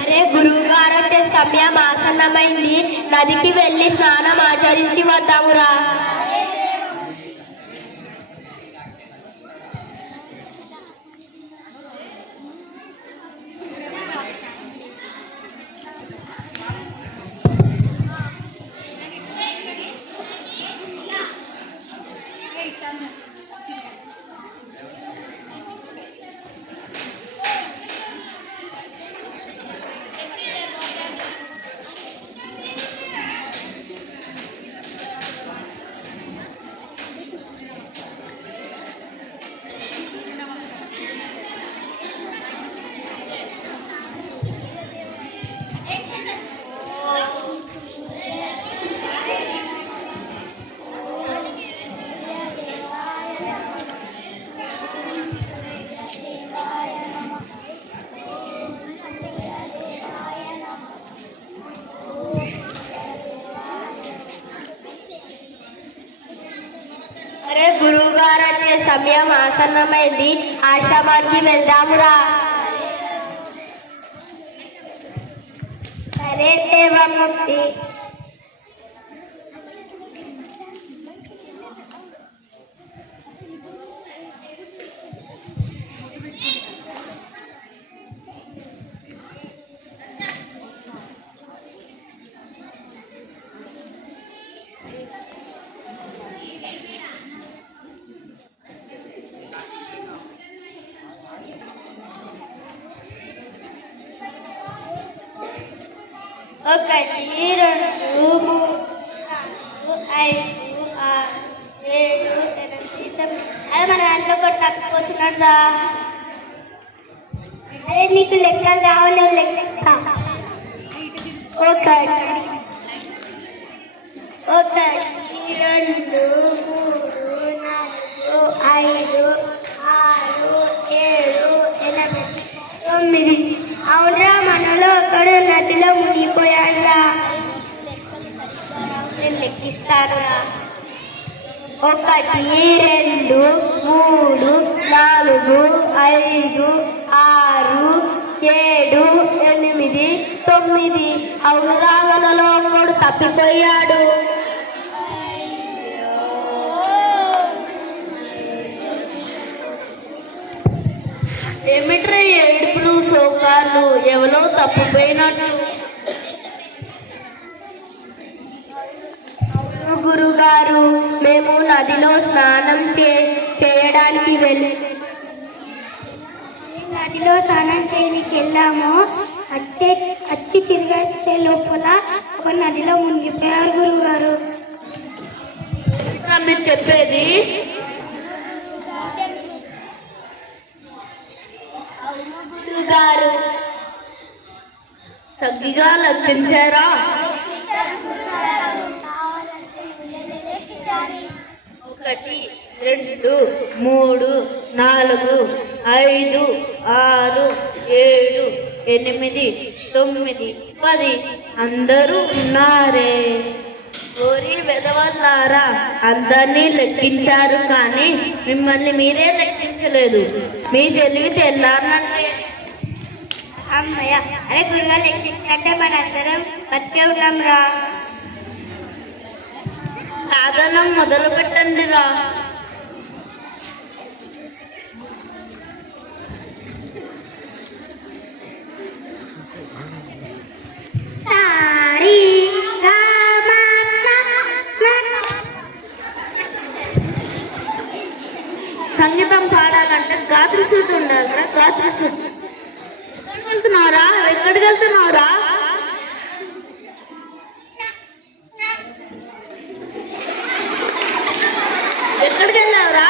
అరే గురువుగారు వచ్చే సమయం ఆసన్నమైంది. నదికి వెళ్ళి స్నానం ఆచరించి వద్దామురా. అరే గురువుగారు వచ్చే సమయం ఆసన్నమైంది. ఆశ్రమానికి వెళ్దామురా. సరే దేవమూర్తి. ఒకటి, రెండు, మూడు, నాలుగు, ఐదు, ఆరు, ఏడు, ఎనిమిది, తొమ్మిది. అదే మన దాంట్లో కూడా తప్పిపోతున్నాడా? అదే నీకు లెక్కలు రావు, నేను లెక్కిస్తా. ఒకటి, రెండు, మూడు, నాలుగు, ఐదు, ఆరు, ఏడు, ఎనిమిది, తొమ్మిది. అవునరా, మనలో ఒకడు నదిలో మునిగిపోయాడురా. నేను లెక్కిస్తానురా. ఒకటి, రెండు, మూడు, నాలుగు, ఐదు, ఆరు, ఏడు, ఎనిమిది, తొమ్మిది. అవునరా, మనలో ఒకడు తప్పిపోయాడు. ఏమిట్రా ఏడుపులు శోకాలు? ఎవరో తప్పిపోయినట్టు. గురుగారు, మేము నదిలో స్నానం చేయడానికి నదిలో స్నానం చేయడానికి వెళ్ళాము. అచ్చి తిరిగి వచ్చే లోపల ఒక నదిలో మునిగిపోయారు గురువుగారు. మీరు చెప్పేది? గురుగారు సగ్గిగా లెక్కించారా? ఒకటి, రెండు, మూడు, నాలుగు, ఐదు, ఆరు, ఏడు, ఎనిమిది, తొమ్మిది, 10. అందరూ ఉన్నారే. ఓరి వెదవల్లారా, అందరినీ లెక్కించారు కానీ మిమ్మల్ని మీరే లెక్కించలేదు. మీ తెలివి తెల్లారంటే. అమ్మయ్య, అరే గురుగారు లెక్కించంటే మనందరం బతికే ఉన్నాం రా. సాధనం మొదలు పెట్టండి రా. సంగీతం పాడాలంటే గాత్రశుద్ధి ఉండాలిరా. గాత్రశుద్ధి. ఎక్కడికి వెళ్తున్నావురా? ఎక్కడికి వెళ్తున్నావురా? ఎక్కడికి వెళ్ళావురా?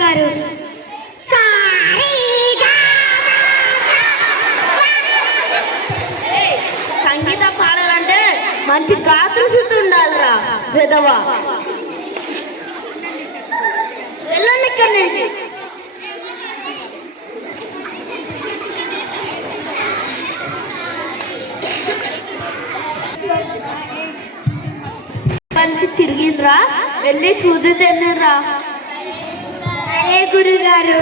గారు సంగీతం పాడాలంటే మంచి గాత్రశుద్ధి ఉండాలిరా విధవా. వెళ్ళండి ఇక్కడి నుంచి. మంచి తిరిగిందిరా. వెళ్ళి చూద్దు తిన్నరా. అరే గురుగారు,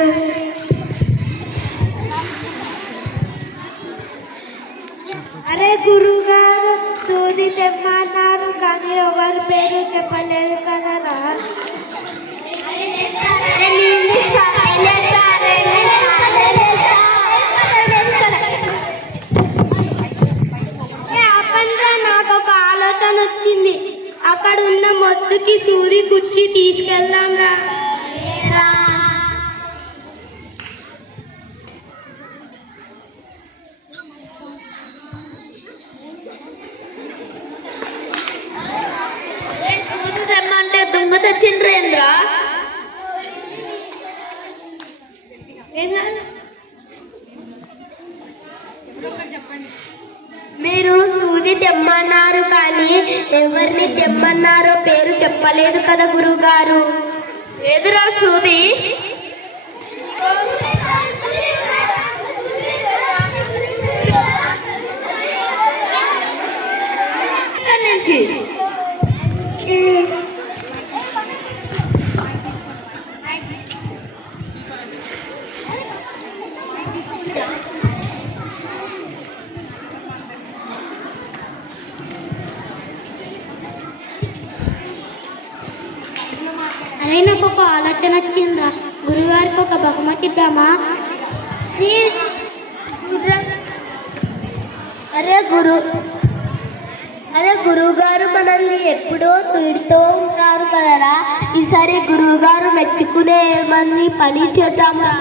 అరే గురువు గారు సూది తెమ్మన్నారు కానీ ఎవరి పేరు చెప్పలేదు కదరా. నాకు ఒక ఆలోచన వచ్చింది. అక్కడ ఉన్న మొత్తుకి సూది కుర్చీ తీసుకెళ్దాం రా. తెమ్మంటే దుమ్ము తెచ్చిండ్రేంద్రా? మీరు సూది తెమ్మన్నారు కానీ ఎవరిని తెమ్మన్నారో పేరు చెప్పలేదు కదా గురువుగారు. ఎదురా సూది? నుంచి అరే నాకు ఒక ఆలోచన వచ్చిందా. గురుగారికి ఒక బహుమతి ఇద్దామా? అరే గురువుగారు మనల్ని ఎప్పుడో తిడుతూ ఉంటారు కదరా. ఈసారి గురువుగారు మెచ్చుకునేమని పని చేద్దాంరా.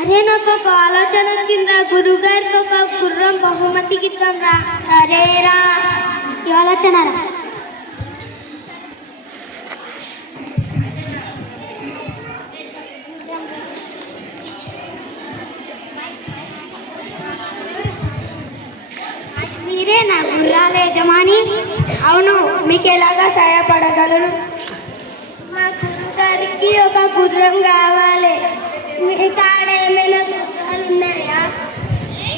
అరే నాకు ఒక ఆలోచన వచ్చిందా. గురువుగారికి ఒక గుర్రం బహుమతికి ఇద్దాం రా. సరేరా, ఈ ఆలోచన రా. మీరే నా గుర్రాల యజమాని? అవును, మీకు ఎలాగా సహాయపడగలరు? మా గురుగారికి ఒక గుర్రం కావాలి. మీ కాడ ఏమైనా గుర్రాలు ఉన్నాయా?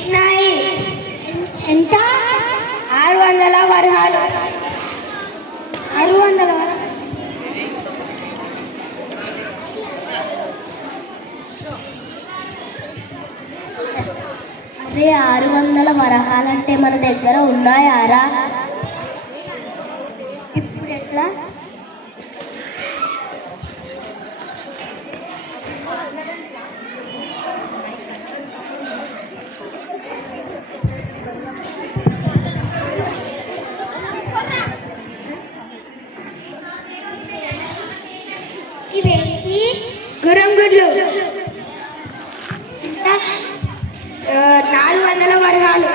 ఉన్నాయి. ఎంత? 600 వరహాలు. 600 వరహాలు. అదే 600 వరహాలంటే మన దగ్గర ఉన్నాయారా? ఇప్పుడు ఎట్లా? ఇవేంటి? గుర్రం గుడ్లు. 400 వరహాలు.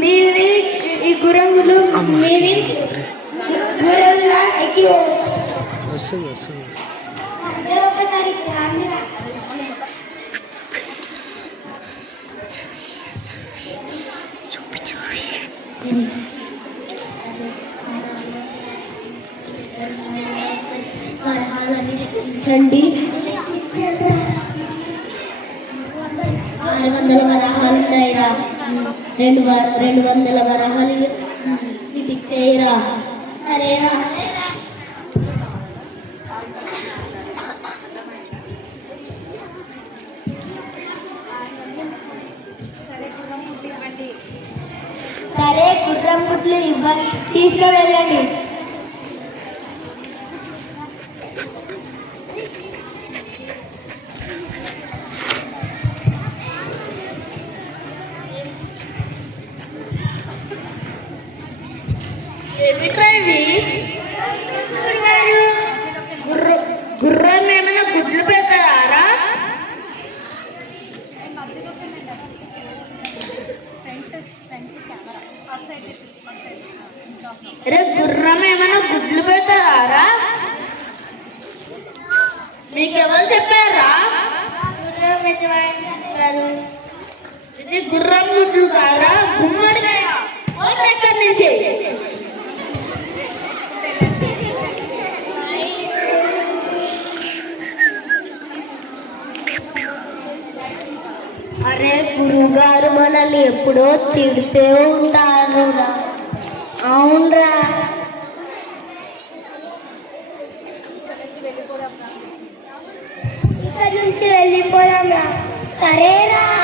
మీవి ఈ గుర్రములు మీవి గుర్రంలా ఎక్కి వస్తుంది. ఒకసారి రండి. 600 వరహాలు ఉన్నాయిరా. 200 వరహాలు ఇచ్చేయరా. సరేరా. సరే, గుర్రం గుడ్లు తీసుకువెళ్ళండి. గుర్రం ఏమైనా గుడ్లు పెడతారా? అరే గుర్రం ఏమైనా గుడ్లు పెడతారా? మీకెవరు చెప్పారా? ఇది గుర్రం గుడ్లు కాదా? గుమ్మడికాయ ఎక్కడి నుంచి? అరే గురువుగారు మనల్ని ఎప్పుడో తిడుతూ ఉంటారు. అవునరా. ఇక్కడ ఇక్కడి నుంచి వెళ్ళిపోదాంరా. సరేరా.